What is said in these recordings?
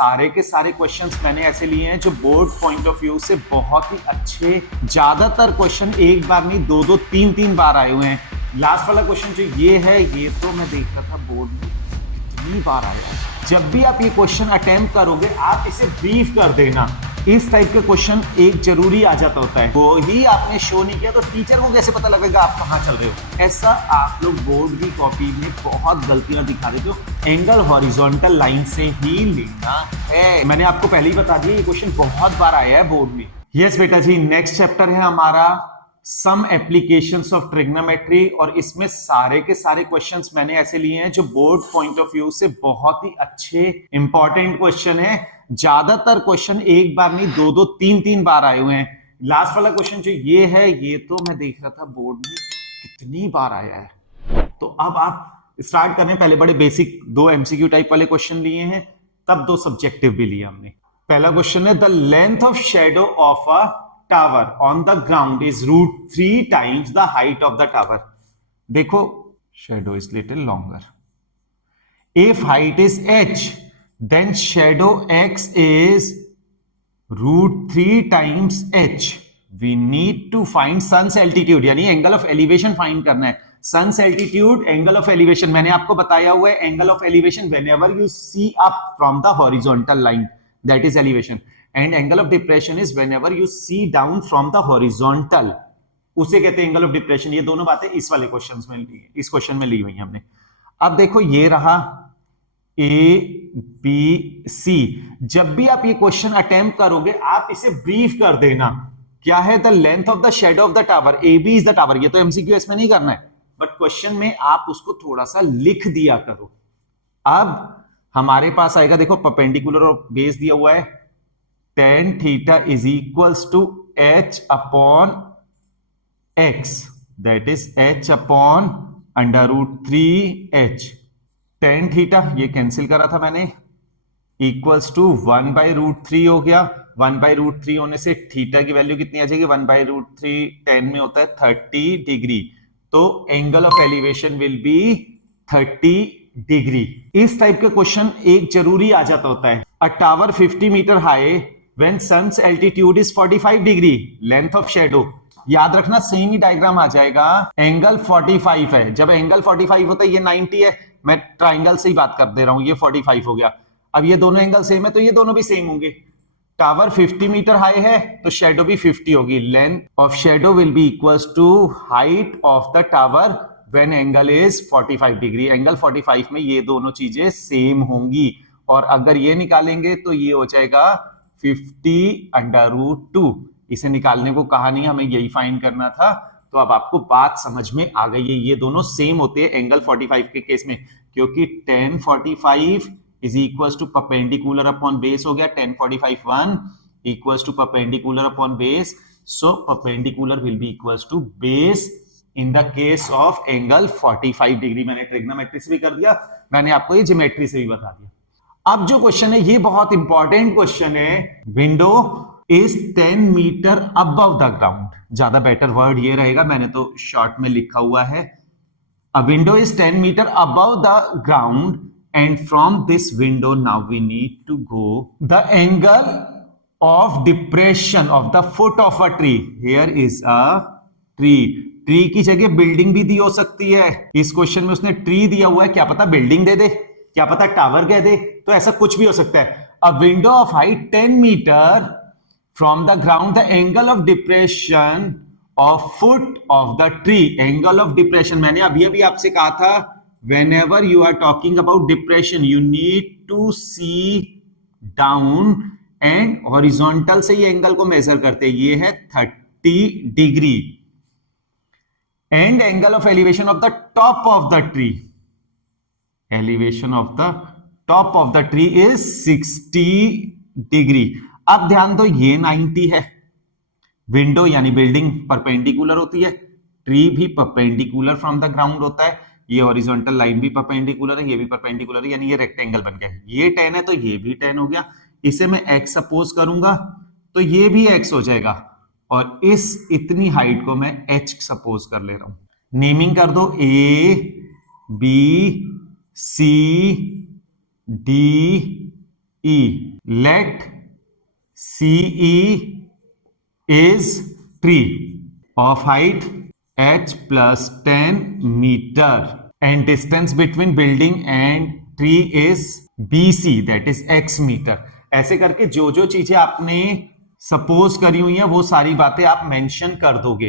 सारे के सारे क्वेश्चंस मैंने ऐसे लिए हैं जो बोर्ड पॉइंट ऑफ व्यू से बहुत ही अच्छे, ज्यादातर क्वेश्चन एक बार नहीं दो दो तीन तीन बार आए हुए हैं। लास्ट वाला क्वेश्चन जो ये है, ये तो मैं देखता था बोर्ड में कितनी बार आया। जब भी आप ये क्वेश्चन अटेम्प्ट करोगे आप इसे ब्रीफ कर देना। इस टाइप के क्वेश्चन एक जरूरी आ जाता होता है, वो ही आपने शो नहीं किया तो टीचर को कैसे पता लगेगा आप कहां चल रहे हो। ऐसा आप लोग बोर्ड की कॉपी में बहुत गलतियां दिखा देते हो। एंगल हॉरिजॉन्टल लाइन से ही लेना है। मैंने आपको पहले ही बता दिया, ये क्वेश्चन बहुत बार आया है बोर्ड में। यस बेटा जी, नेक्स्ट चैप्टर है हमारा सम एप्लीकेशंस ऑफ ट्रिग्नोमेट्री, और इसमें सारे के सारे क्वेश्चंस मैंने ऐसे लिए हैं जो बोर्ड पॉइंट ऑफ व्यू से बहुत ही अच्छे इंपॉर्टेंट क्वेश्चन है। ज्यादातर क्वेश्चन एक बार नहीं दो दो तीन तीन बार आए हुए हैं। लास्ट वाला क्वेश्चन जो ये है, ये तो मैं देख रहा था बोर्ड में कितनी बार आया है। तो अब आप स्टार्ट करने पहले बड़े बेसिक दो एमसीक्यू टाइप वाले क्वेश्चन लिए हैं, तब दो सब्जेक्टिव भी लिए हमने। पहला क्वेश्चन है, the length of shadow of a tower on the ground is √3 times the height of the tower. देखो shadow is little longer. If height is h, then shadow x is √3 times h. We need to find sun's altitude, यानी angle of elevation find करना है। sun's altitude, angle of elevation मैंने आपको बताया हुआ है। Angle of elevation whenever you see up from the horizontal line, that is elevation. And angle of depression is whenever you see down from the horizontal, उसे कहते हैं angle of depression. ये दोनों बातें इस वाले क्वेश्चन में ली, इस क्वेश्चन में ली हुई है हमने। अब देखो ये रहा ए बी सी। जब भी आप ये क्वेश्चन अटेम्प्ट करोगे आप इसे ब्रीफ कर देना। क्या है, the length of the shadow of the tower, A B is the tower. ये तो एमसीक्यू इसमें नहीं करना है, बट क्वेश्चन में आप उसको थोड़ा सा लिख दिया करो। अब हमारे पास आएगा, देखो परपेंडिकुलर और बेस दिया हुआ है, tan theta is equals to h upon x, that is h upon √3h. tan theta ये कैंसिल करा था मैंने, इक्वल्स टू 1/√3 हो गया। 1/√3 होने से थीटा की वैल्यू कितनी आ जाएगी, 1/√3 10 में होता है 30 डिग्री, तो angle of elevation will be 30 degree. इस टाइप के क्वेश्चन एक जरूरी आ जाता होता है। A tower 50 metre high when sun's altitude is 45 degree, length of shadow। याद रखना सेम ही डायग्राम आ जाएगा। एंगल 45 है, जब एंगल 45 होता है, ये 90 है, मैं ट्राइंगल से ही बात कर दे रहा हूं, ये 45 हो गया। अब ये दोनों एंगल सेम है तो ये दोनों भी सेम होंगे। टावर 50 मीटर हाई है तो शेडो भी 50 होगी। Length of shadow will be equals to height of the tower when angle is 45 degree. Angle 45 में ये दोनों चीजें सेम होंगी, और अगर ये निकालेंगे तो ये हो जाएगा 50√2। इसे निकालने को कहा नहीं, हमें यही फाइंड करना था। तो अब आपको बात समझ में आ गई है, ये दोनों सेम होते हैं एंगल 45 के केस में, क्योंकि tan 45 is equals to perpendicular upon base हो गया। tan 45 1 equals to perpendicular upon base, so perpendicular will be equals to base in the case of angle 45 degree. मैंने ट्रिग्नोमेट्री से भी कर दिया, मैंने आपको ये ज्योमेट्री से भी बता दिया। अब जो क्वेश्चन है ये बहुत इंपॉर्टेंट क्वेश्चन है। Window is 10 metre above the ground. ज्यादा बेटर वर्ड ये रहेगा, मैंने तो शॉर्ट में लिखा हुआ है। A window is 10 metre above the ground and from this window now we need to go the angle of depression of the foot of a tree. Here is a tree. Tree की जगह building भी दी हो सकती है। इस question में उसने tree दिया हुआ है, क्या पता बिल्डिंग दे दे, क्या पता टावर कह दे, तो ऐसा कुछ भी हो सकता है। A window of height 10 metre from the ground, the angle of depression of foot of the tree. Angle of depression मैंने अभी अभी आपसे कहा था, whenever you are talking about depression you need to see down, and horizontal से ये angle को major करते हैं, ये है 30 degree. And angle of elevation of the top of the tree, elevation of the top of the tree is 60 degree. अब ध्यान दो ये 90 है। विंडो यानी बिल्डिंग परपेंडिकुलर होती है, ट्री भी परपेंडिकुलर फ्रॉम द ग्राउंड होता है, ये हॉरिजॉन्टल लाइन भी परपेंडिकुलर है, ये भी परपेंडिकुलर है, यानी ये रेक्टेंगल बन गया। ये 10 है तो ये भी 10 हो गया। इसे मैं x सपोज करूंगा तो ये भी x हो जाएगा, और इस इतनी हाइट को मैं h सपोज कर ले रहा हूं। नेमिंग कर दो A B C D E. Let CE is tree of height h plus 10 meter and distance between building and tree is BC, that is x meter. ऐसे करके जो जो चीजें आपने सपोज करी हुई हैं वो सारी बातें आप मेंशन कर दोगे.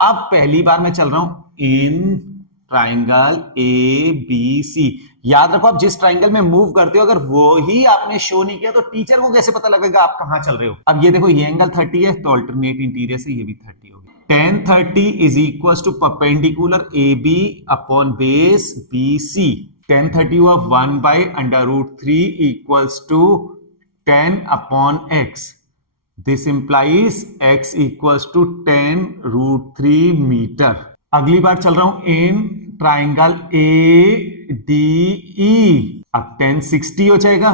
अब पहली बार मैं चल रहा हूं इन ट्राइंगल ए बी सी. याद रखो आप जिस ट्राइंगल में मूव करते हो अगर वो ही आपने शो नहीं किया तो टीचर को कैसे पता लगेगा आप कहां चल रहे हो. अब ये देखो ये एंगल 30 है तो अल्टरनेट इंटीरियर से ये भी 30 हो गया. tan 30 is equal to perpendicular A B upon base B C. tan 30 हुआ 1 by under root 3 equals to 10 upon x. This implies x equals to 10 root 3 metre. अगली बार चल रहा हूं इन ट्राइंगल ए डी ई. अब 10 60 हो जाएगा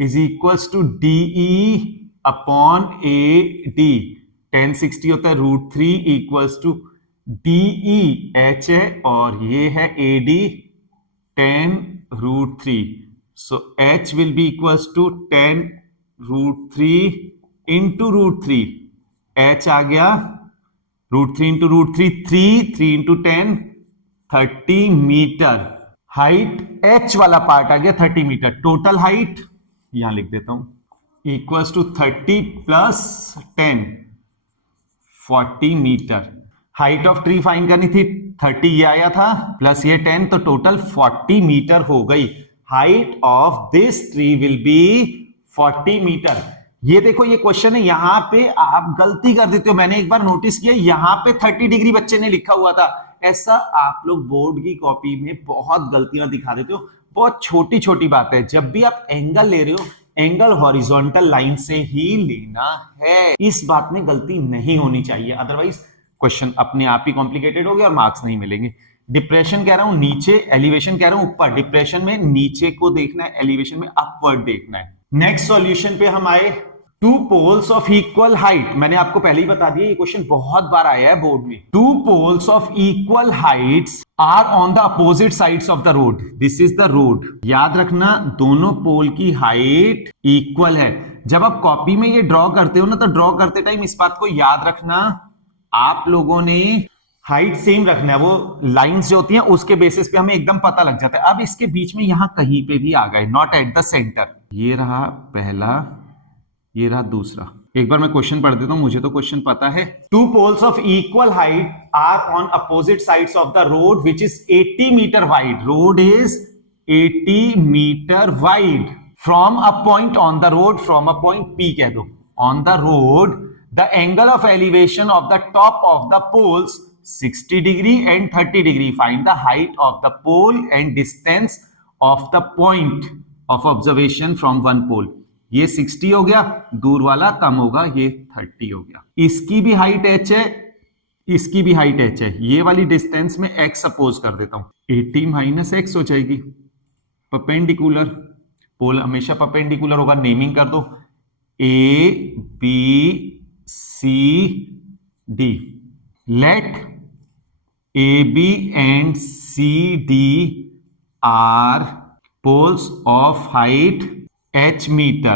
is equals to D E upon A D. 10 60 होता है root 3 equals to D E H है और ये है A D 10 root 3. So H will be equals to 10 root 3 into root 3. H आ गया root 3 into root 3 3 into 10 30 metre. Height H वाला part आ गया 30 मीटर. टोटल हाइट यहां लिख देता हूं equals to 30 plus 10 40 metre. Height of tree find करनी थी 30 ये आया था प्लस ये 10 तो टोटल 40 मीटर हो गई. Height of this tree will be 40 metre. ये देखो ये क्वेश्चन है यहां पे आप गलती कर देते हो. मैंने एक बार नोटिस किया यहां पे 30 डिग्री बच्चे ने लिखा हुआ था. ऐसा आप लोग बोर्ड की कॉपी में बहुत गलतियां दिखा देते हो. बहुत छोटी छोटी बात है. जब भी आप एंगल ले रहे हो एंगल हॉरिजॉन्टल लाइन से ही लेना है. इस बात में गलती नहीं होनी चाहिए अदरवाइज क्वेश्चन अपने आप ही कॉम्प्लिकेटेड हो गया और मार्क्स नहीं मिलेंगे. डिप्रेशन कह रहा हूं नीचे, एलिवेशन कह रहा हूं ऊपर. डिप्रेशन में नीचे को देखना है, एलिवेशन में अपवर्ड देखना है. नेक्स्ट सॉल्यूशन पे हम आए. Two poles of equal height. मैंने आपको पहले ही बता दिया ये क्वेश्चन बहुत बार आया है बोर्ड में. Two poles of equal heights are on the opposite sides of the road. This is the road. याद रखना दोनों पोल की हाइट इक्वल है. जब आप कॉपी में ये ड्रॉ करते हो ना तो ड्रॉ करते टाइम इस बात को याद रखना आप लोगों ने हाइट सेम रखना है. वो लाइंस जो होती हैं उसके बेसिस पे हमें एकदम पता लग जाता है. अब इसके बीच में यहां कहीं पे भी आ गए, नॉट एट द सेंटर. ये रहा पहला, ये रहा दूसरा. एक बार मैं क्वेश्चन पढ़ देता हूं, मुझे तो क्वेश्चन पता है. Two poles of equal height are on opposite sides of the road which is 80 metre wide. Road is 80 metre wide from a point on the road. From a point P कह दो on the road. The angle of elevation of the top of the poles 60 degree and 30 degree. Find the height of the pole and distance of the point of observation from one पोल. ये 60 हो गया, दूर वाला कम होगा, ये 30 हो गया. इसकी भी हाइट h है, इसकी भी हाइट h है. ये वाली डिस्टेंस में x सपोज कर देता हूं. 80 माइनस एक्स हो जाएगी. परपेंडिकुलर, पोल हमेशा परपेंडिकुलर होगा. नेमिंग कर दो A B C D. Let A B and C D are poles of height h meter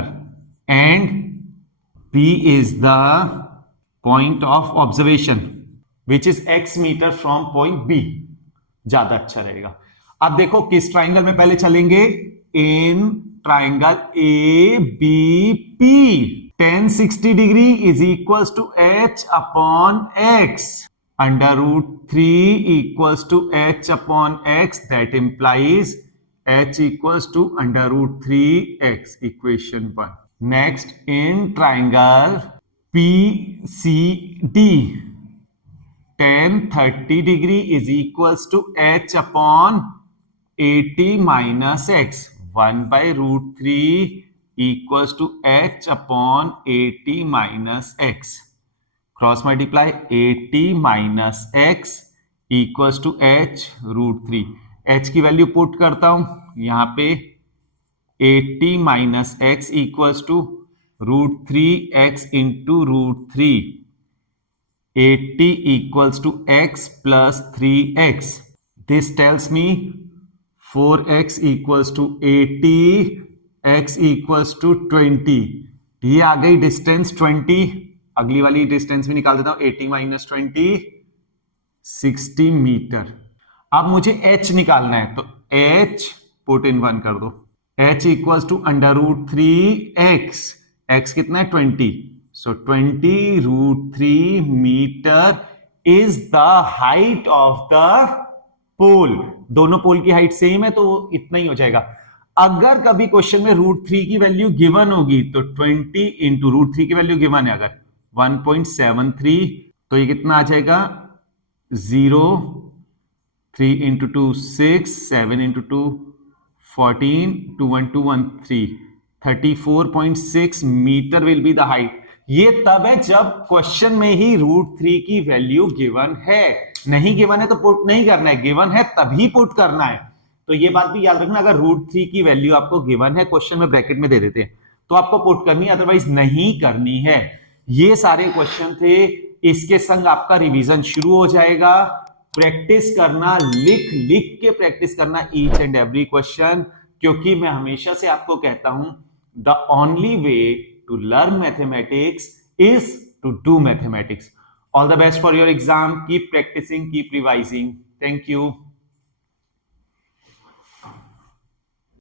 and P is the point of observation which is x meter from point B. ज्यादा अच्छा रहेगा. अब देखो किस triangle में पहले चलेंगे. In triangle A B P. tan 60 degree is equals to h upon x. Under root 3 equals to h upon x. That implies h equals to under root 3x. equation 1. Next in triangle PCD tan 30 degree is equals to h upon 80 minus x. 1 by root 3 equals to h upon 80 minus x. Cross multiply 80 minus x equals to h root 3. h की value put करता हूं यहां पे. 80 minus x equals to root 3x into root 3. 80 equals to x plus 3x. This tells me 4x equals to 80 x equals to 20, ये आ गई distance 20, अगली वाली distance भी निकाल देता हूं, 80 माइनस 20, 60 मीटर। अब मुझे h निकालना है, तो h पुट इन 1 कर दो, h equals to under root 3x, x कितना है 20, so 20 root 3 metre is the height of the pole. दोनों पोल की हाइट सेम है तो इतना ही हो जाएगा। अगर कभी क्वेश्चन में रूट 3 की वैल्यू गिवन होगी तो 20 इंटू रूट 3 की वैल्यू गिवन है अगर 1.73, तो ये कितना आ जाएगा 0, 3 into 2 6, 7 into 2 14, 2 1 2 1 3, 34.6 metre will be the height. ये तब है जब क्वेश्चन में ही रूट 3 की वैल्यू गिवन है, नहीं गिवन है तो पुट नहीं करना है, गिवन है तभी पुट करना है। तो ये बात भी याद रखना, अगर रूट 3 की वैल्यू आपको गिवन है, क्वेश्चन में ब्रैकेट में दे देते हैं, तो आपको पुट करनी है, अदरवाइज नहीं करनी है। ये सारे क्वेश्चन थे, इसके संग आपका रिवीजन शुरू हो जाएगा। प्रैक्टिस करना, लिख लिख के प्रैक्टिस करना ईच एंड एवरी क्वेश्चन, क्योंकि मैं हमेशा से आपको कहता हूं the only way to learn mathematics is to do mathematics. All the best for your exam, keep practising, keep revising. Thank you.